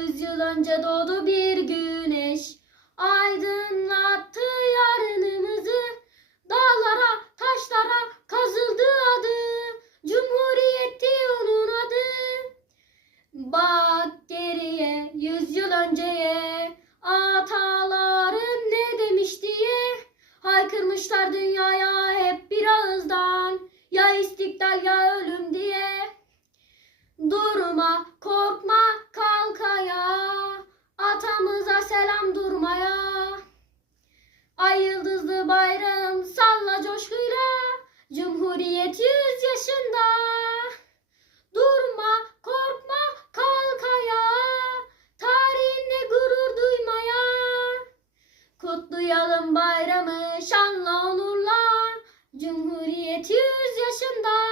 Yüz yıl önce doğdu bir güneş, aydınlattı yarınımızı. Dağlara, taşlara kazıldı adı, Cumhuriyetti onun adı. Bak geriye, yüz yıl önceye, ataların ne demiş diye. Haykırmışlar dünyaya hep bir ağızdan, ya istiklal ya ölüm diye. Durma, korkma, Cumhuriyet yüz yaşında. Durma, korkma, kalk ayağa. Tarihinle gurur duymaya. Kutlayalım bayramı şanla onurla. Cumhuriyet yüz yaşında.